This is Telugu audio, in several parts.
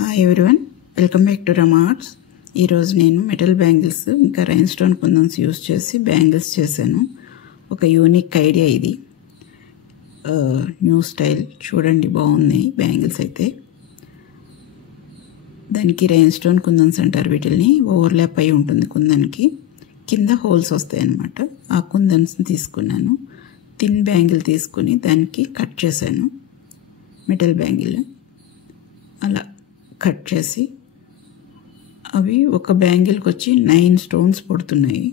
Hi everyone, welcome back to Rama arts. ఈరోజు నేను మెటల్ బ్యాంగిల్స్ ఇంకా రైన్ స్టోన్ కుందన్స్ యూస్ చేసి బ్యాంగిల్స్ చేశాను. ఒక యూనిక్ ఐడియా ఇది. న్యూ స్టైల్ చూడండి, బాగున్నాయి బ్యాంగిల్స్ అయితే. దానికి రైన్ స్టోన్ కుందన్స్ అంటారు. వీటిని ఓవర్లాప్ అయి ఉంటుంది కుందన్కి, కింద హోల్స్ వస్తాయి అన్నమాట. ఆ కుందన్స్ని తీసుకున్నాను. థిన్ బ్యాంగిల్ తీసుకుని దానికి కట్ చేశాను. మెటల్ బ్యాంగిల్ అలా కట్ చేసి అవి ఒక బ్యాంగిల్కి వచ్చి 9 స్టోన్స్ పడుతున్నాయి.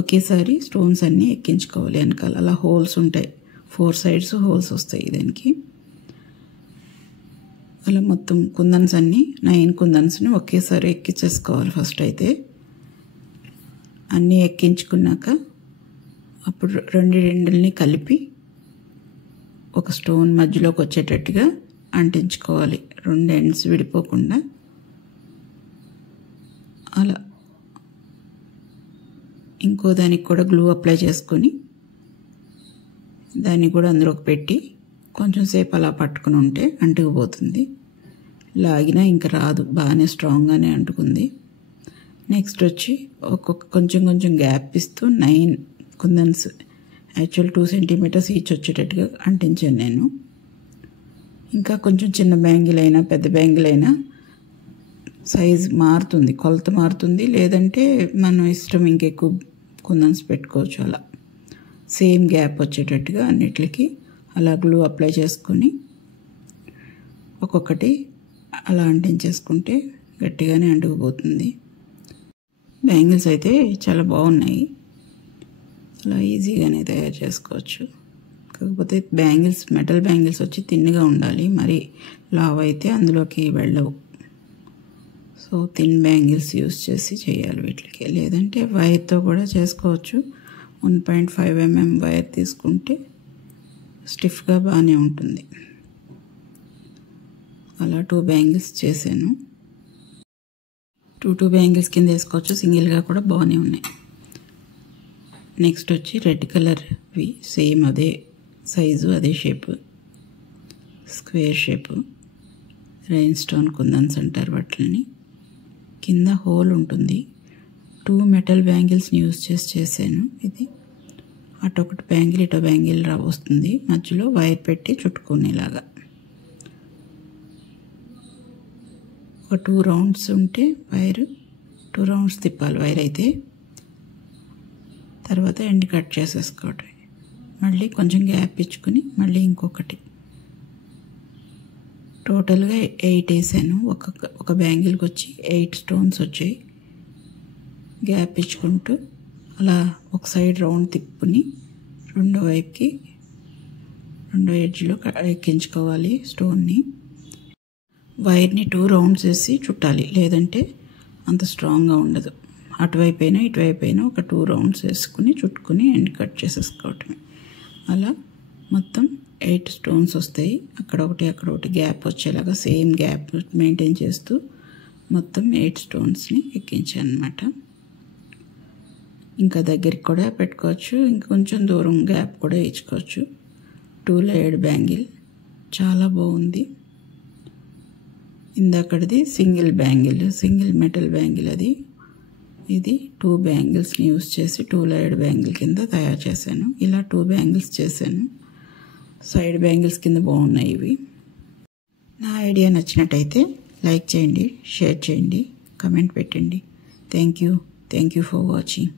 ఒకేసారి స్టోన్స్ అన్నీ ఎక్కించుకోవాలి. వెనకాల అలా హోల్స్ ఉంటాయి, 4 సైడ్స్ హోల్స్ వస్తాయి దానికి. అలా మొత్తం కుందన్స్ అన్నీ 9 కుందన్స్ని ఒకేసారి ఎక్కించేసుకోవాలి. ఫస్ట్ అయితే అన్నీ ఎక్కించుకున్నాక అప్పుడు రెండుని కలిపి ఒక స్టోన్ మధ్యలోకి వచ్చేటట్టుగా అంటించుకోవాలి, 2 ఎండ్స్ విడిపోకుండా. అలా ఇంకో దానికి కూడా గ్లూ అప్లై చేసుకొని దాన్ని కూడా అందులోకి పెట్టి కొంచెం సేపు అలా పట్టుకుని ఉంటే అంటుకుపోతుంది. లాగినా ఇంకా రాదు, బాగానే స్ట్రాంగ్గానే అంటుకుంది. నెక్స్ట్ వచ్చి కొంచెం గ్యాప్ ఇస్తూ 9 కుందన్స్, యాక్చువల్ 2 సెంటీమీటర్స్ ఈచ్ వచ్చేటట్టుగా అంటించాను నేను. ఇంకా కొంచెం చిన్న బ్యాంగిల్ అయినా పెద్ద బ్యాంగిల్ అయినా సైజ్ మారుతుంది, కొలత మారుతుంది. లేదంటే మనం ఇష్టం ఇంకెక్కువ కుందన్స్ పెట్టుకోవచ్చు. అలా సేమ్ గ్యాప్ వచ్చేటట్టుగా అన్నిటికి అలా గ్లూ అప్లై చేసుకొని ఒక్కొక్కటి అలా అంటించేసుకుంటే గట్టిగానే అంటుకుపోతుంది. బ్యాంగిల్స్ అయితే చాలా బాగున్నాయి. అలా ఈజీగానే తయారు చేసుకోవచ్చు. కాకపోతే బ్యాంగిల్స్, మెటల్ బ్యాంగిల్స్ వచ్చి తిన్నుగా ఉండాలి, మరి లావ్ అయితే అందులోకి వెళ్ళవు. సో థిన్ బ్యాంగిల్స్ యూస్ చేసి చేయాలి వీటికి. లేదంటే వైర్తో కూడా చేసుకోవచ్చు. 1.5 mm వైర్ తీసుకుంటే స్టిఫ్గా బాగానే ఉంటుంది. అలా 2 బ్యాంగిల్స్ చేశాను. 2 బ్యాంగిల్స్ కింద వేసుకోవచ్చు, సింగిల్గా కూడా బాగానే ఉన్నాయి. నెక్స్ట్ వచ్చి రెడ్ కలర్వి, సేమ్ అదే సైజు అదే shape, square shape, rhinestone kundans అంటారు వాటిని. కింద హోల్ ఉంటుంది. 2 మెటల్ బ్యాంగిల్స్ని యూజ్ చేసి చేశాను. ఇది అటొకటి బ్యాంగిల్ ఇటో బ్యాంగిల్ వస్తుంది. మధ్యలో వైర్ పెట్టి చుట్టుకునేలాగా ఒక 2 రౌండ్స్ ఉంటే వైర్ 2 రౌండ్స్ తిప్పాలి వైర్ అయితే. తర్వాత ఎండ్ కట్ చేసేసుకోవటం. మళ్ళీ కొంచెం గ్యాప్ ఇచ్చుకుని మళ్ళీ ఇంకొకటి. టోటల్గా 8 వేసాను. ఒక బ్యాంగిల్కి వచ్చి 8 స్టోన్స్ వచ్చాయి. గ్యాప్ ఇచ్చుకుంటూ అలా ఒక సైడ్ రౌండ్ తిప్పుని రెండో వైపుకి, రెండో ఎడ్జ్లో ఎక్కించుకోవాలి స్టోన్ని. వైర్ని 2 రౌండ్స్ వేసి చుట్టాలి, లేదంటే అంత స్ట్రాంగ్గా ఉండదు. అటువైపు అయినా ఇటువైపు అయినా ఒక 2 రౌండ్స్ వేసుకుని చుట్టుకుని ఎండ్ కట్ చేసేసుకోవటమే. అలా మొత్తం 8 స్టోన్స్ వస్తాయి. అక్కడ ఒకటి గ్యాప్ వచ్చేలాగా సేమ్ గ్యాప్ మెయింటైన్ చేస్తూ మొత్తం 8 స్టోన్స్ని ఎక్కించాను అనమాట. ఇంకా దగ్గరికి కూడా పెట్టుకోవచ్చు, ఇంకొంచెం దూరం గ్యాప్ కూడా ఇచ్చుకోవచ్చు. 2 లేయర్డ్ బ్యాంగిల్ చాలా బాగుంది. ఇందాకటిది సింగిల్ మెటల్ బ్యాంగిల్ అది. ఇది 2 బ్యాంగిల్స్ని యూస్ చేసి 2 లేయర్డ్ బ్యాంగిల్ కింద తయారు చేశాను. ఇలా 2 బ్యాంగిల్స్ చేశాను. సైడ్ బ్యాంగిల్స్ కింద బాగున్నాయి ఇవి. నా ఐడియా నచ్చినట్టయితే లైక్ చేయండి, షేర్ చేయండి, కమెంట్ పెట్టండి. Thank you for watching.